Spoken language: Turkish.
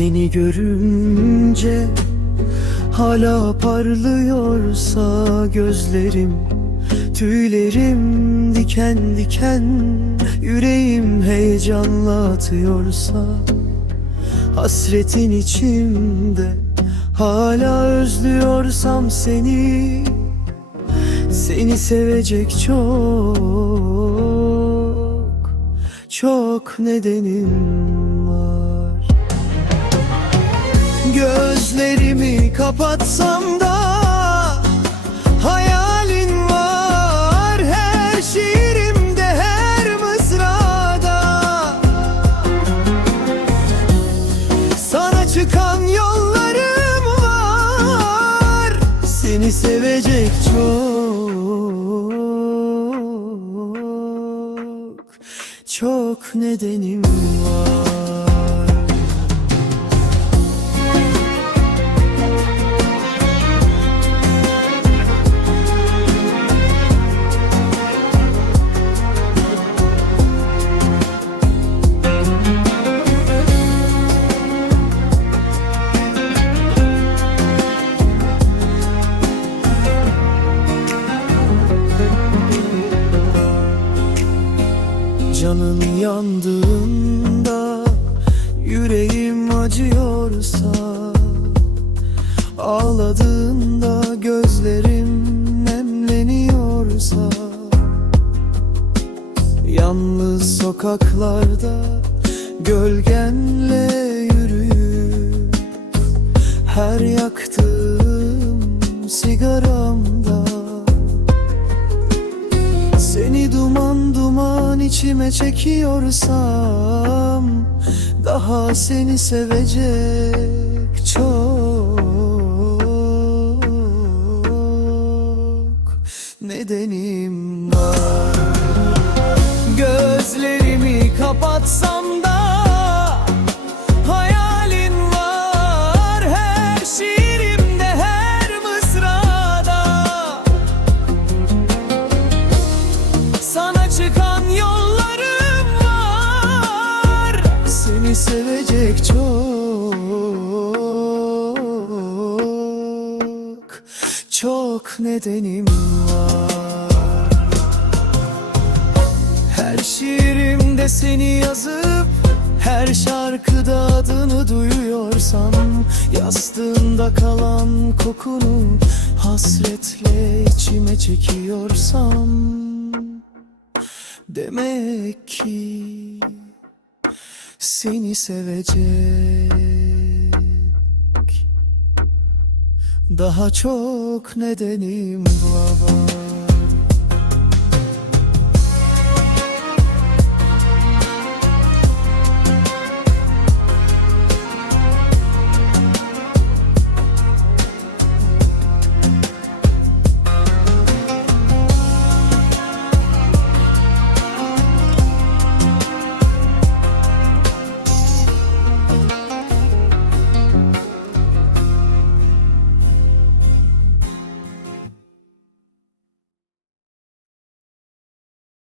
Seni görünce hala parlıyorsa gözlerim Tüylerim diken diken yüreğim heyecanla atıyorsa Hasretin içimde hala özlüyorsam seni Seni sevecek çok çok nedenim var Gözlerimi kapatsam da Hayalin var her şiirimde her mızrada Sana çıkan yollarım var Seni sevecek çok Çok nedenim var Canın yandığında Yüreğim acıyorsa Ağladığında gözlerim nemleniyorsa Yalnız sokaklarda gölgenle seni duman duman içime çekiyorsam Daha seni sevecek çok Nedenim var. Gözlerimi kapatsam da sevecek çok Çok nedenim var. Her şiirimde seni yazıp her şarkıda adını duyuyorsam Yastığında kalan kokunu Hasretle içime çekiyorsam Demek ki Seni sevecek. Daha çok nedenim var